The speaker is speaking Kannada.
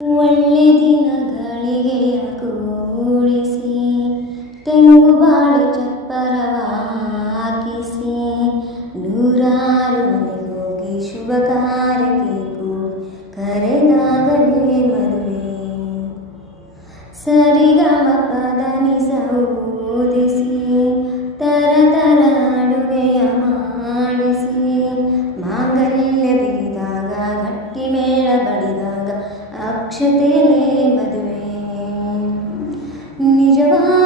ಒಳ್ಳೆ ದಿನಗಳಿಗೆ ಕೂಡಿಸಿ ತೆಂಗು ಬಾಳೆ ಚಪ್ಪರವ ಹಾಕಿಸಿ ನೂರಾರು ಮನೆಗೆ ಹೋಗಿ ಶುಭ ಕಾರ್ಯಕ್ಕೆ ಕರೆದಾಗಲೇ ಮದುವೆ ಸರಿಗಮ ಪದನಿಸ ಓದಿಸಿ ತರ ತರ ಅಡುಗೆಯ ಮಾಡಿಸಿ ಮಾಂಗಲ್ಯ ಬಿಗಿದಾಗ ಗಟ್ಟಿ ಮೇಳ ಬಡಿದಾಗ ಅಕ್ಷತೆಯೇ ಮದುವೆ ನಿಜವಾದ